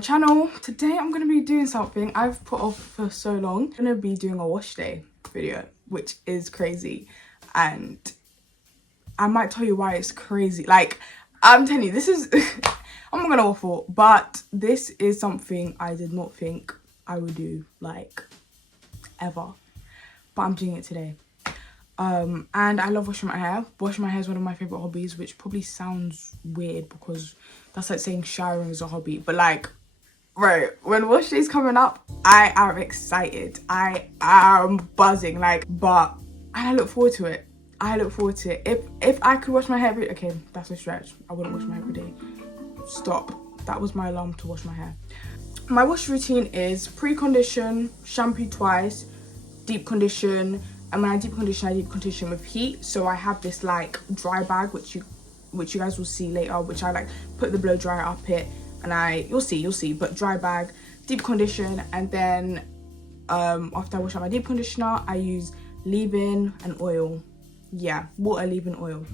my channel. Today I'm going to be doing something I've put off for so long. I'm going to be doing a wash day video, which is crazy, and I might tell you why it's crazy. Like, I'm telling you, this is I'm not gonna waffle, but this is something I did not think I would do, like, ever, but I'm doing it today. And I love washing my hair. Washing my hair is one of my favorite hobbies, which probably sounds weird because that's like saying showering is a hobby, but like, right, when wash day is coming up, I am excited. I am buzzing, like, but I look forward to it. I look forward to it. If I could wash my hair every, okay, that's a stretch. I wouldn't wash my hair every day. Stop. That was my alarm to wash my hair. My wash routine is pre-condition, shampoo twice, deep condition, and when I deep condition with heat. So I have this like dry bag, which you guys will see later, which I like put the blow dryer up it, and you'll see, but dry bag, deep condition, and then after I wash out my deep conditioner, I use leave-in and oil. Yeah, water, leave-in, oil.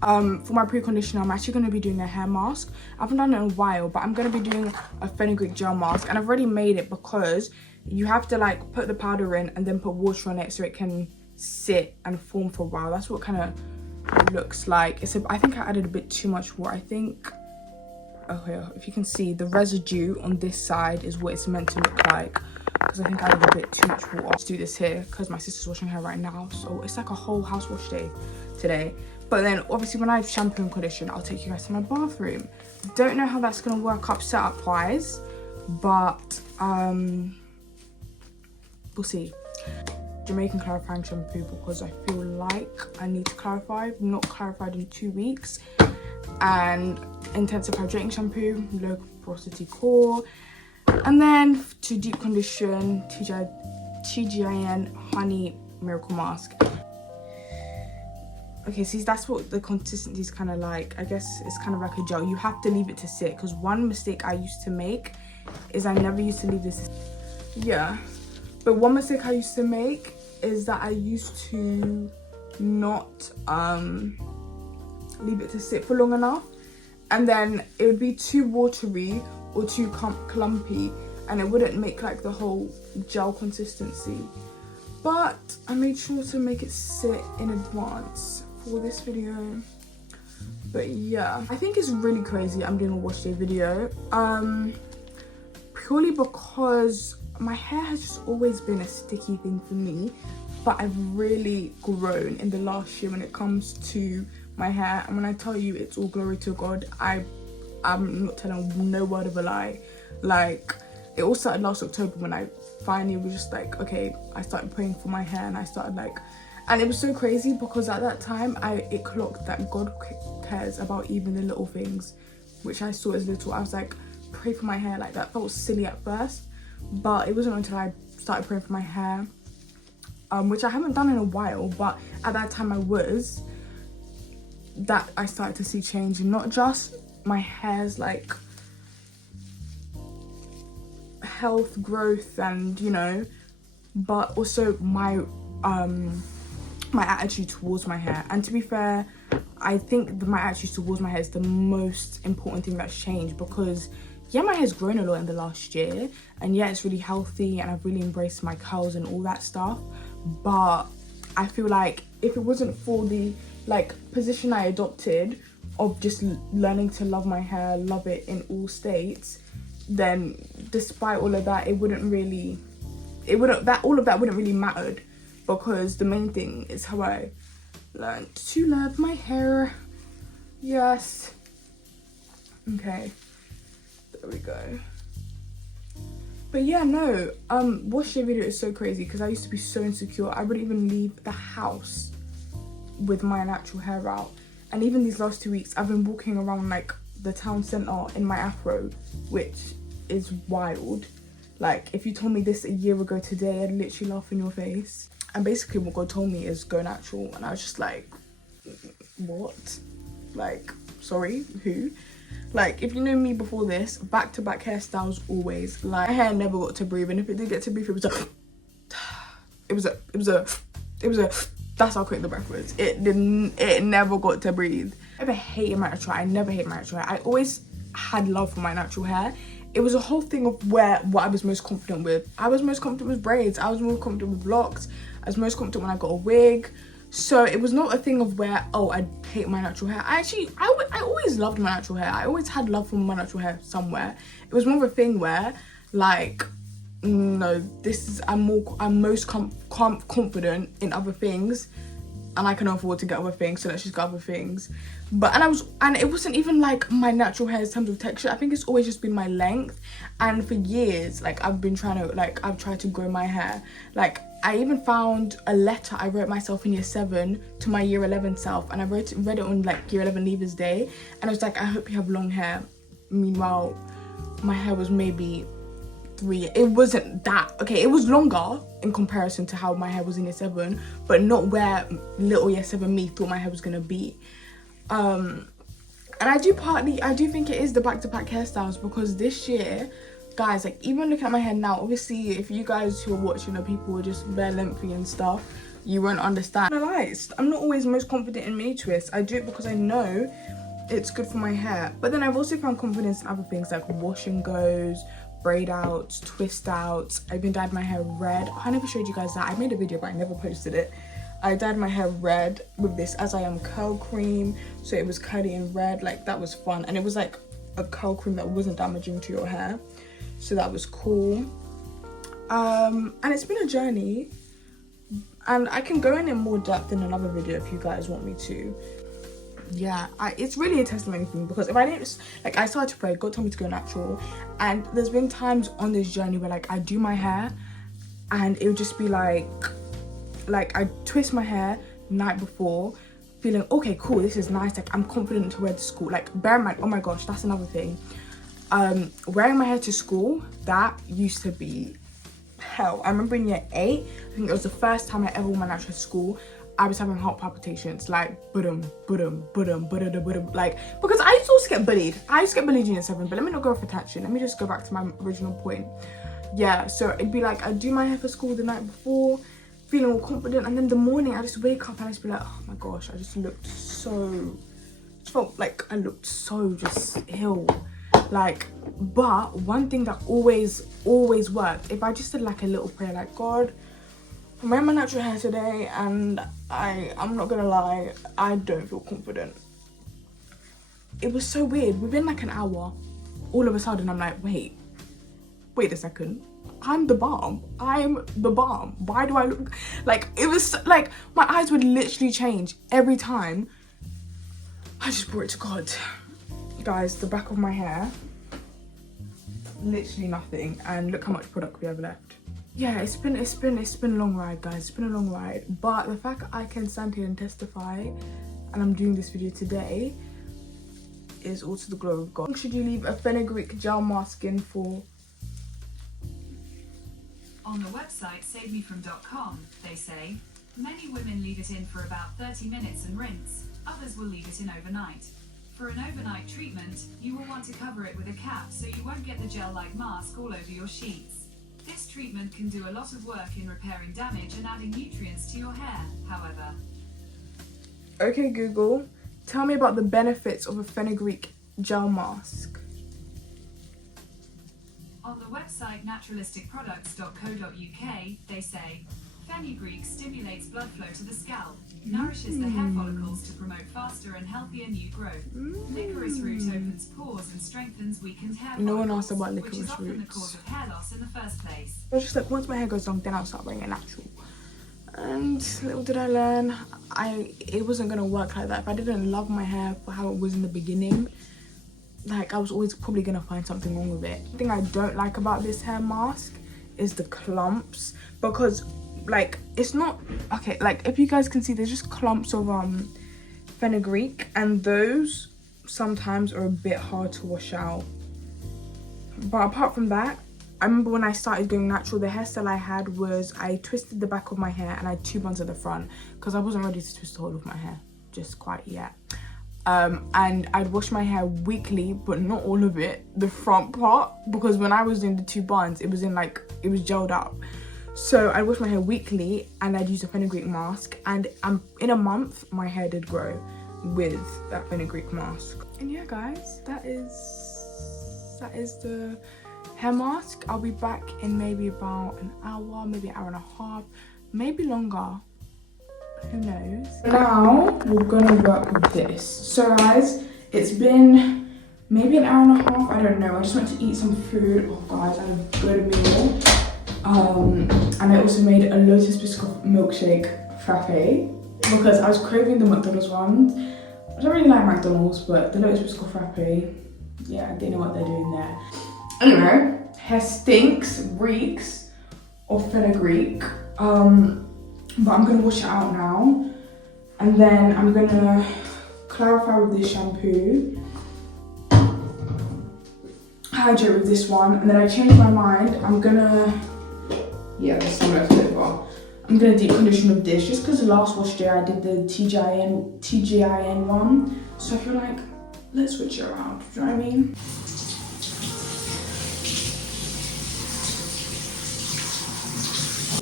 For my pre-conditioner, I'm actually going to be doing a hair mask. I haven't done it in a while, but I'm going to be doing a fenugreek gel mask, and I've already made it because you have to like put the powder in and then put water on it so it can sit and form for a while. That's what kind of looks like. I think I added a bit too much water. I think, okay, if you can see, the residue on this side is what it's meant to look like, because I think I added a bit too much water. Let's do this here because my sister's washing her hair right now, so it's like a whole house wash day today. But then obviously when I have shampoo and condition, I'll take you guys to my bathroom. Don't know how that's gonna work up setup wise, but we'll see. Jamaican clarifying shampoo, because I feel like I need to clarify. I've not clarified in 2 weeks. And intensive hydrating shampoo, low porosity core. And then to deep condition, TGIN honey miracle mask. Okay, see, that's what the consistency is kind of like. I guess it's kind of like a gel. You have to leave it to sit, because one mistake I used to make is I never used to leave this. Yeah, but one mistake I used to make is that I used to not leave it to sit for long enough, and then it would be too watery or too clumpy, and it wouldn't make like the whole gel consistency. But I made sure to make it sit in advance for this video. But yeah, I think it's really crazy I'm doing a wash day video, purely because my hair has just always been a sticky thing for me, but I've really grown in the last year when it comes to my hair. And when I tell you it's all glory to God, I'm not telling no word of a lie. Like, it all started last October when I finally was just like, okay, I started praying for my hair, and I started like, and it was so crazy because at that time it clocked that God cares about even the little things, which I saw as little. I was like, pray for my hair. Like, that felt silly at first, but it wasn't until I started praying for my hair, which I haven't done in a while, but at that time that I started to see change, and not just my hair's like health, growth, and you know, but also my my attitude towards my hair. And to be fair, I think my attitude towards my hair is the most important thing that's changed, because yeah, my hair's grown a lot in the last year, and yeah, it's really healthy, and I've really embraced my curls and all that stuff. But I feel like if it wasn't for the like position I adopted of just learning to love my hair, love it in all states, then despite all of that, all of that wouldn't really mattered, because the main thing is how I learned to love my hair. Yes. Okay, there we go. But yeah, no, wash day video is so crazy because I used to be so insecure. I wouldn't even leave the house with my natural hair out. And even these last 2 weeks, I've been walking around like the town centre in my afro, which is wild. Like, if you told me this a year ago today, I'd literally laugh in your face. And basically what God told me is go natural, and I was just like, what? Like, sorry, who? Like, if you know me before this, back-to-back hairstyles always. Like, my hair never got to breathe, and if it did get to breathe, it was a that's how quick the breath was. It never got to breathe. I never hated my natural hair. I never hated my natural hair. I always had love for my natural hair. it was a whole thing of what I was most confident with. I was most confident with braids. I was more confident with locks. I was most confident when I got a wig. So it was not a thing of where, oh, I hate my natural hair. I always loved my natural hair. I always had love for my natural hair somewhere. It was more of a thing where, like, no, I'm most confident in other things, and I can afford to get other things, so let's just get other things. And it wasn't even like my natural hair in terms of texture. I think it's always just been my length. And for years, like, I've tried to grow my hair. Like, I even found a letter I wrote myself in year 7 to my year 11 self, and I read it on like year 11 Leavers Day, and I was like, I hope you have long hair. Meanwhile, my hair was maybe 3. It wasn't that okay. It was longer in comparison to how my hair was in year 7, but not where little year 7 me thought my hair was gonna be. And I do think it is the back-to-back hairstyles, because this year, guys, like, even looking at my hair now, obviously if you guys who are watching are people who are just bare lengthy and stuff, you won't understand. I'm not always most confident in mini twists. I do it because I know it's good for my hair, but then I've also found confidence in other things like wash and goes, braid outs, twist outs. I even dyed my hair red. I never showed you guys that. I made a video but I never posted it. I dyed my hair red with this As I Am curl cream, so it was curly and red. Like, that was fun, and it was like a curl cream that wasn't damaging to your hair, so that was cool. And it's been a journey, and I can go in more depth in another video if you guys want me to. Yeah, it's really a testimony for me, because if I didn't, like, I started to pray, God told me to go natural, and there's been times on this journey where, like, I do my hair and it would just be like I twist my hair night before, feeling okay, cool, this is nice, like, I'm confident to wear to school. Like, bear in mind, oh my gosh, that's another thing, wearing my hair to school, that used to be hell. I remember in year 8, I think it was the first time I ever wore my natural hair to school, I was having heart palpitations, like, budum, like, because I used to also get bullied. I used to get bullied in year 7, but let me not go off a tangent. Let me just go back to my original point. Yeah, so it'd be like, I'd do my hair for school the night before, feeling all confident, and then the morning I just wake up and I just be like, oh my gosh, I just looked so, just felt like I looked so just ill. Like, but one thing that always worked, if I just did like a little prayer, like, God, I'm wearing my natural hair today, and I'm not gonna lie, I don't feel confident. It was so weird. Within like an hour, all of a sudden I'm like, wait a second, I'm the bomb. Why do I look like, it was like my eyes would literally change every time I just brought it to God. Guys, the back of my hair, literally nothing, and look how much product we have left. Yeah, it's been a long ride, guys. It's been a long ride, but the fact that I can stand here and testify, and I'm doing this video today, is all to the glory of God. Should you leave a fenugreek gel mask in for? On the website savemefrom.com, they say, many women leave it in for about 30 minutes and rinse, others will leave it in overnight. For an overnight treatment, you will want to cover it with a cap so you won't get the gel-like mask all over your sheets. This treatment can do a lot of work in repairing damage and adding nutrients to your hair, however. Okay, Google, tell me about the benefits of a fenugreek gel mask. On the website naturalisticproducts.co.uk, they say, fenugreek stimulates blood flow to the scalp, nourishes the hair follicles to promote faster and healthier new growth. Licorice root opens pores and strengthens weakened hair follicles, no one asked about licorice which is often roots. the cause of hair loss in the first place. I was just like, once my hair goes long, then I'll start wearing it natural. And little did I learn, it wasn't gonna work like that. If I didn't love my hair for how it was in the beginning, like, I was always probably gonna find something wrong with it. The thing I don't like about this hair mask is the clumps, because like, it's not okay, like, if you guys can see, there's just clumps of fenugreek, and those sometimes are a bit hard to wash out. But apart from that, I remember when I started going natural, the hairstyle I had was I twisted the back of my hair and I had 2 buns at the front, because I wasn't ready to twist the whole of my hair just quite yet. And I'd wash my hair weekly, but not all of it, the front part, because when I was doing the 2 buns, it was gelled up. So I'd wash my hair weekly and I'd use a fenugreek mask, and in a month my hair did grow with that fenugreek mask. And yeah, guys, that is the hair mask. I'll be back in maybe about an hour, maybe an hour and a half, maybe longer. Who knows? Now we're gonna work with this. So guys, it's been maybe an hour and a half, I don't know. I just went to eat some food. Oh guys, I had a good meal. And I also made a lotus biscuit milkshake frappe because I was craving the McDonald's one. I don't really like McDonald's, but the lotus biscuit frappe, yeah, they know what they're doing there. Anyway, hair stinks, reeks of fenugreek. But I'm gonna wash it out now, and then I'm gonna clarify with this shampoo, hydrate with this one, and then I changed my mind. I'm gonna, yeah, there's some left over. I'm gonna deep condition with this just because the last wash day I did the TGIN one, so I feel like let's switch it around. Do you know what I mean?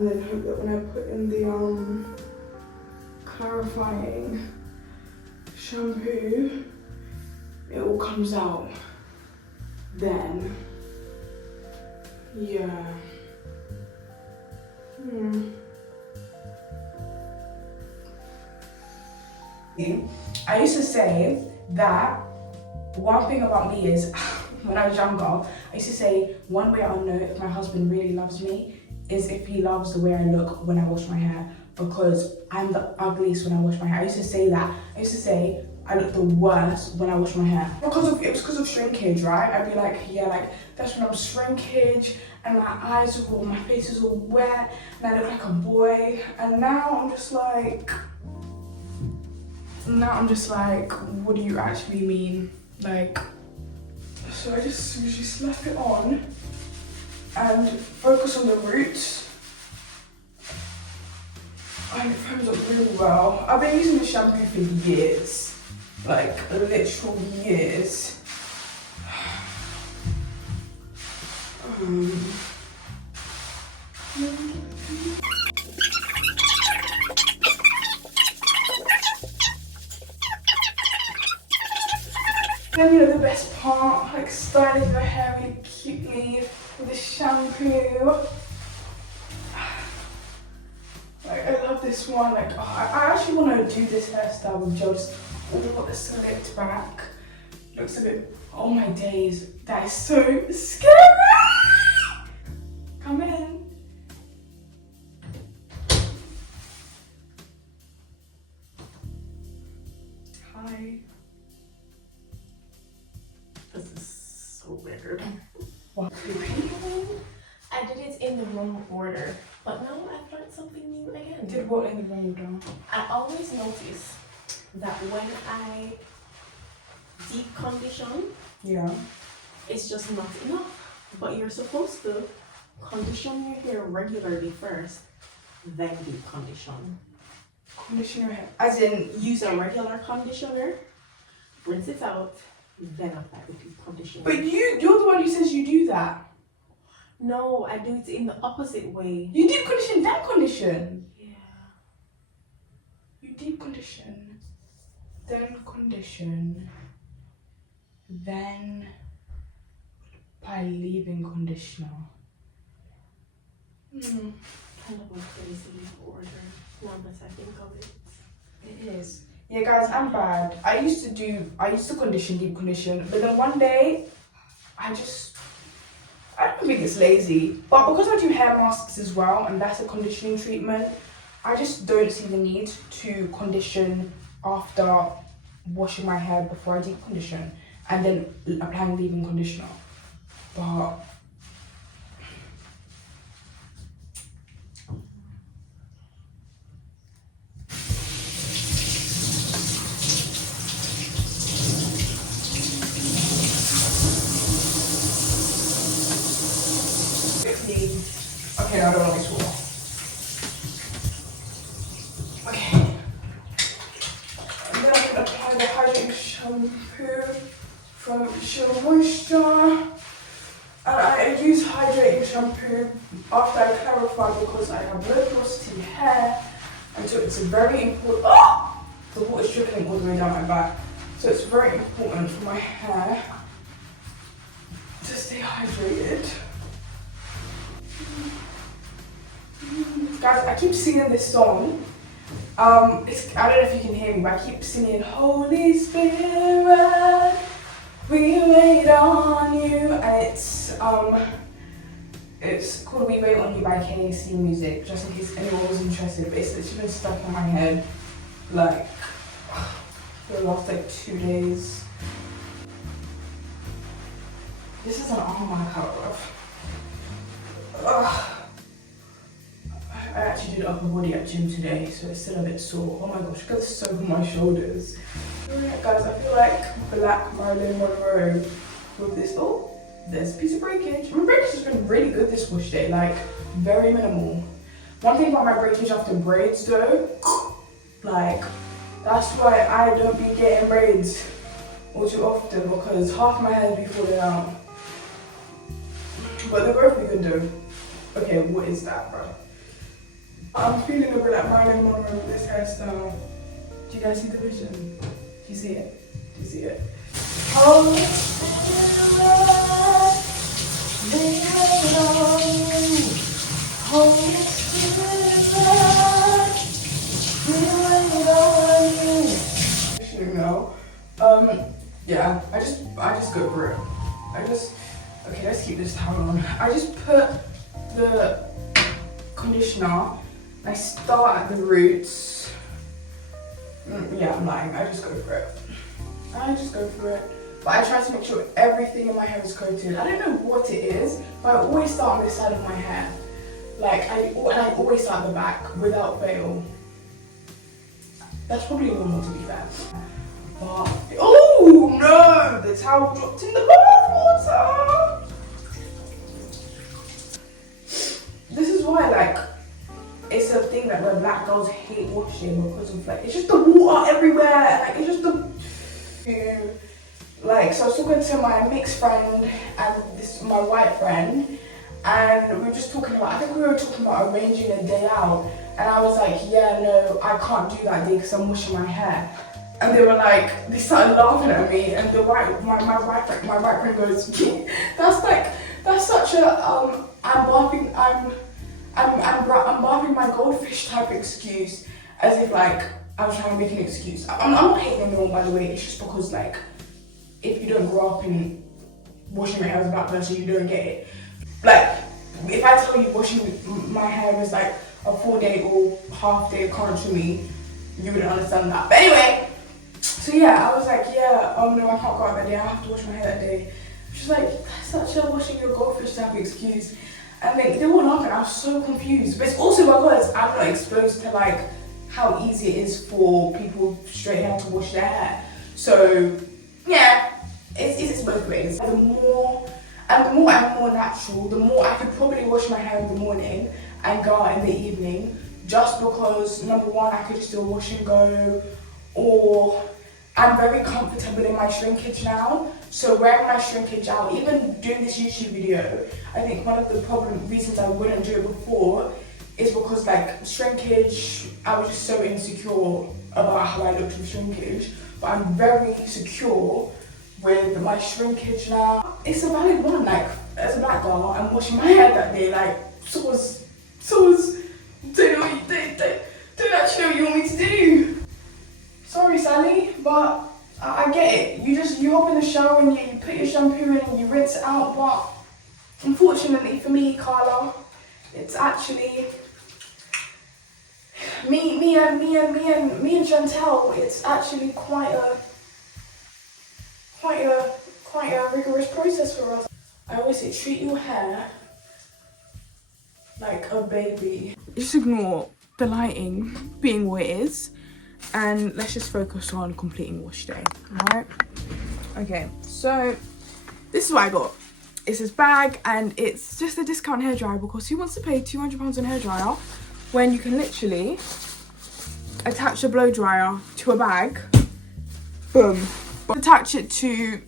And then hope that when I put in the clarifying shampoo, it all comes out then. Yeah. I used to say that one thing about me is when I was younger, I used to say one way I'll know if my husband really loves me is if he loves the way I look when I wash my hair, because I'm the ugliest when I wash my hair. I used to say that. I used to say I look the worst when I wash my hair. It was because of shrinkage, right? I'd be like, yeah, like that's when I'm shrinkage and my eyes are all, my face is all wet and I look like a boy. And now I'm just like, what do you actually mean? Like, so I just usually slap it on and focus on the roots, and it foams up really well. I've been using the shampoo for years, like literal years. Then, you know, the best part, like styling your hair really cutely with the shampoo. Like, I love this one. Like, oh, I actually want to do this hairstyle with just got the slicked back. Looks a bit, oh my days, that is so scary. Come in. Hi. This is so weird. What? I did it in the wrong order, but now I've learned something new again. Did what in the wrong order? I always notice that when I deep condition, Yeah. it's just not enough. But you're supposed to condition your hair regularly first, then deep condition. Condition your hair. As in, Use a regular conditioner, rinse it out, then apply the deep conditioner. but you're the one who says you do that. No, I do it in the opposite way. You deep condition, then condition. Yeah. You deep condition, then condition, then by leave-in conditioner. Kind of a crazy order, now that I think of it. It is. Yeah, guys, I'm bad. I used to condition, deep condition, but then one day, I don't think it's lazy, but because I do hair masks as well, and that's a conditioning treatment, I just don't see the need to condition after washing my hair before I deep condition, and then applying leave-in conditioner. But okay, I don't want this water. Okay. And then I'm gonna apply the hydrating shampoo from Sirour Moisture. And I use hydrating shampoo after I clarify because I have low porosity hair, and so it's very important. Oh! The water's trickling all the way down my back. So it's very important for my hair to stay hydrated. Guys, I keep singing this song. I don't know if you can hear me, but I keep singing Holy Spirit, we wait on you, and it's called We Wait on You by KC Music, just in case anyone was interested. But it's been stuck in my head like for the last like 2 days. This is an arm I have. I actually did upper body at gym today, so it's still a bit sore. Oh my gosh, look at the soap on my shoulders. Alright guys, I feel like Black Marilyn Monroe with this. Oh, there's a piece of breakage. My breakage has been really good this wash day, like very minimal. One thing about my breakage after braids though, like that's why I don't be getting braids all too often, because half my hair be falling out. But they're both be good though. Okay, what is that, bro? I'm feeling a bit like Marilyn Monroe with this hairstyle. Do you guys see the vision? Do you see it? Do you see it? Holy Spirit, we wait on you. Holy Spirit, we wait on you. No. Yeah, I just go for it. Okay, let's keep this towel on. I just put the conditioner. I start at the roots. Yeah, I'm lying. I just go for it. But I try to make sure everything in my hair is coated. I don't know what it is, but I always start on this side of my hair. Like, I always start at the back without fail. That's probably normal to be fair. But, oh no! The towel dropped in the bath water! This is why, like, it's a thing that where black girls hate washing, because of like, it's just the water everywhere, like it's just the like. So I was talking to my mixed friend and my white friend, and we were just talking about, I think we were talking about arranging a day out, and I was like, yeah, no, I can't do that day because I'm washing my hair. And they were like, they started laughing at me, and my white friend goes, that's such a I'm bathing my goldfish type excuse, as if like I was trying to make an excuse. I'm not hating anyone, by the way. It's just because like if you don't grow up in washing your hair as a black person, you don't get it. Like if I tell you washing my hair is like a 4-day or half-day occurrence for me, you wouldn't understand that. But anyway, so yeah, I was like, yeah, oh no, I can't go out that day. I have to wash my hair that day. She's like, that's such a washing your goldfish type excuse. And they were laughing. I was so confused. But it's also because I'm not exposed to like how easy it is for people straight hair to wash their hair. So yeah, it's both ways. The more I'm more natural, the more I could probably wash my hair in the morning and go out in the evening, just because number one, I could just do a wash and go, or I'm very comfortable in my shrinkage now. So wearing my shrinkage out, even doing this YouTube video, I think one of the reasons I wouldn't do it before is because like shrinkage, I was just so insecure about how I looked with shrinkage. But I'm very secure with my shrinkage now. It's a valid one, like as a black girl, I'm washing my hair that day, like so was don't actually know what you want me to do. Sorry Sally, but I get it. You hop in the shower and you put your shampoo in and you rinse it out, but unfortunately for me, Carla, it's actually me and Chantel, it's actually quite a rigorous process for us. I always say treat your hair like a baby. Just ignore the lighting being what it is, and let's just focus on completing wash day. Alright? Okay, so this is what I got. It's this bag and it's just a discount hairdryer, because who wants to pay £200 on a hairdryer when you can literally attach a blow dryer to a bag, boom, attach it to,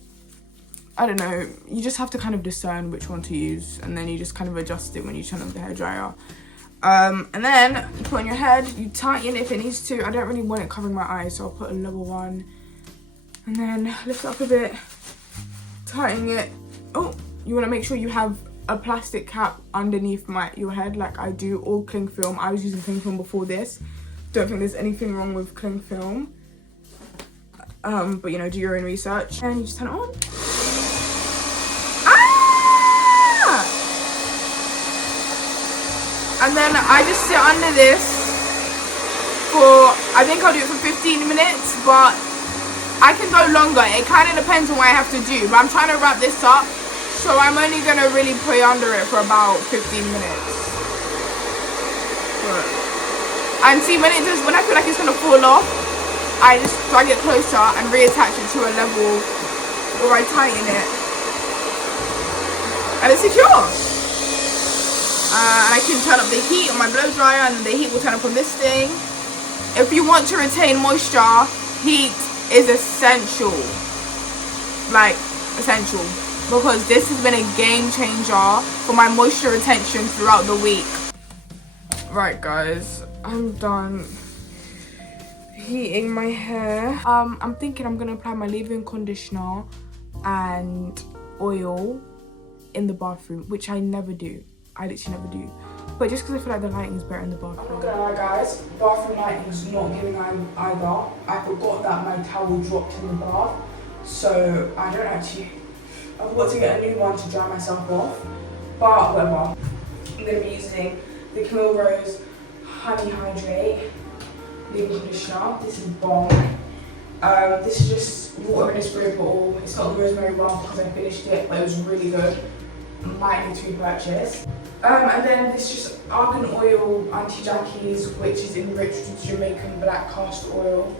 I don't know, you just have to kind of discern which one to use, and then you just kind of adjust it when you turn on the hairdryer. And then you put on your head, you tighten if it needs to. I don't really want it covering my eyes, so I'll put a level one. And then lift it up a bit, tighten it. Oh, you want to make sure you have a plastic cap underneath your head like I do, or cling film. I was using cling film before this. Don't think there's anything wrong with cling film. But you know, do your own research. And you just turn it on. Ah! And then I just sit under this for, I think I'll do it for 15 minutes, but I can go longer. It kind of depends on what I have to do, but I'm trying to wrap this up, so I'm only gonna really play under it for about 15 minutes. And see, when I feel like it's gonna fall off, I just drag it closer and reattach it to a level where I tighten it, and it's secure. And I can turn up the heat on my blow dryer, and the heat will turn up on this thing. If you want to retain moisture, heat is essential, like essential, because this has been a game changer for my moisture retention throughout the week. Right guys, I'm done heating my hair. I'm thinking I'm gonna apply my leave-in conditioner and oil in the bathroom, which I never do. I literally never do, but just because I feel like the lighting is better in the bathroom. I'm not gonna lie guys, bathroom lighting is not giving either. I forgot that my towel dropped in the bath, so I don't actually, I've got to get a new one to dry myself off, but whatever. I'm gonna be using the Camille Rose Honey Hydrate leave-in conditioner. This is bomb. This is just water in a spray bottle. It's not the rosemary one because I finished it, but it was really good. Might need to be purchased. And then this just argan oil anti-jackies, which is enriched with Jamaican black castor oil.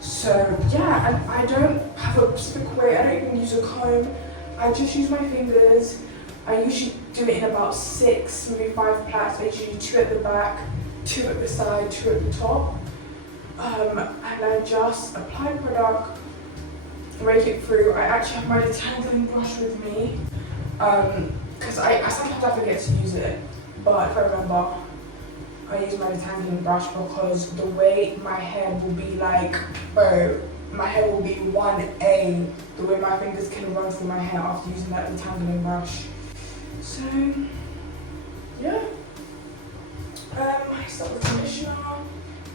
So yeah, and I don't have a specific way. I don't even use a comb. I just use my fingers. I usually do it in about 6, maybe 5 plaits. I usually do 2 at the back, 2 at the side, 2 at the top. And I just apply product, rake it through. I actually have my detangling brush with me. Because I sometimes I forget to use it, but if I remember, I use my detangling brush because the way my hair will be like, my hair will be 1A, the way my fingers can run through my hair after using that detangling brush. So, yeah. I start with conditioner,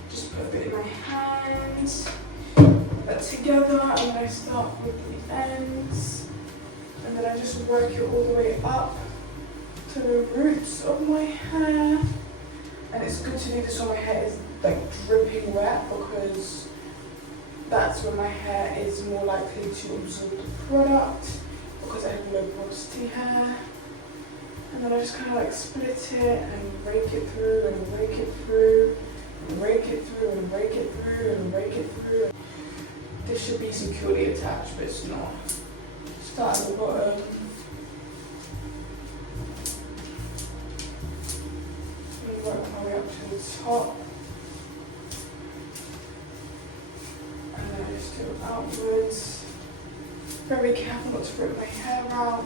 just put a bit in my hands, put that together, and then I start with the ends. And then I just work it all the way up to the roots of my hair. And it's good to do this when my hair is like dripping wet, because that's when my hair is more likely to absorb the product, because I have low porosity hair. And then I just kind of like split it and rake it through and rake it through and rake it through and rake it through and rake it through. This should be securely attached, but it's not. Start at the bottom. And work my way up to the top. And then I just do it outwards. Very careful not to rip my hair out.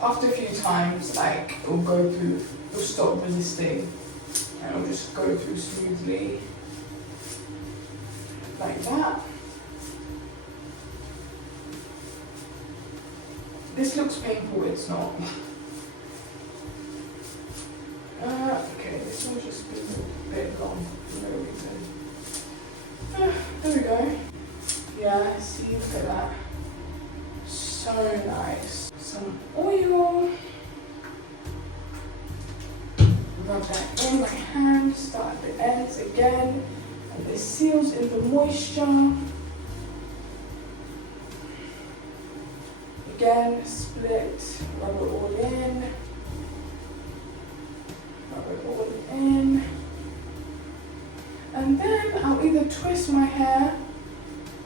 After a few times, like, it'll go through, it'll stop resisting, and it'll just go through smoothly, like that. This looks painful, it's not. Okay, this one's just a bit long for no reason. There we go. Yeah, see, look at that. So nice. Some oil. Rub that in my hand, start at the ends again, and this seals in the moisture. Again, split, rub it all in, rub it all in, and then I'll either twist my hair,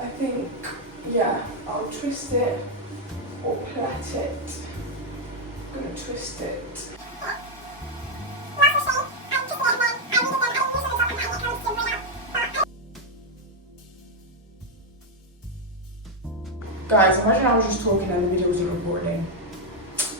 I think, yeah, I'll twist it or plait it. I'm gonna twist it. Guys, imagine I was just talking and the video wasn't recording.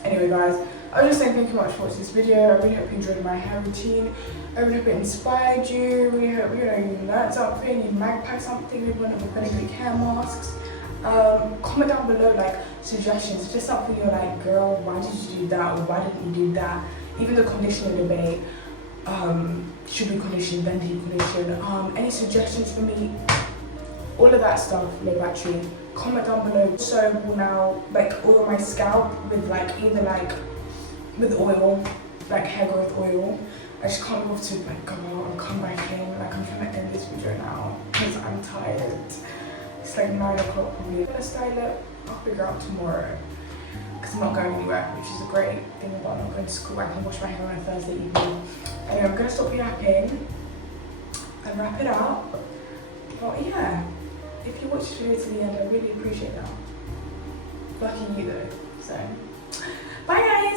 Anyway guys, I was just saying thank you much for watching this video. I really hope you enjoyed my hair routine. I really hope it inspired you. I really hope you learned something, you magpie something, maybe one of the authentic hair masks. Comment down below like suggestions. Just something you're like, girl, why did you do that, or why didn't you do that? Even the conditioner debate. Should we condition, then deep condition? Any suggestions for me? All of that stuff, low battery. Comment down below. So will now like oil my scalp with like either like with oil, like hair growth oil. I just can't move to like go out and come back in. Like I'm trying to end this video now because I'm tired. It's like 9 o'clock probably. I'm gonna style it. I'll figure out tomorrow because I'm not going anywhere, which is a great thing about not going to school. I can wash my hair on a Thursday evening. Anyway, I'm gonna stop yapping and wrap it up. But yeah, if you watched this video to the end, I really appreciate that. Lucky you though. So, bye guys.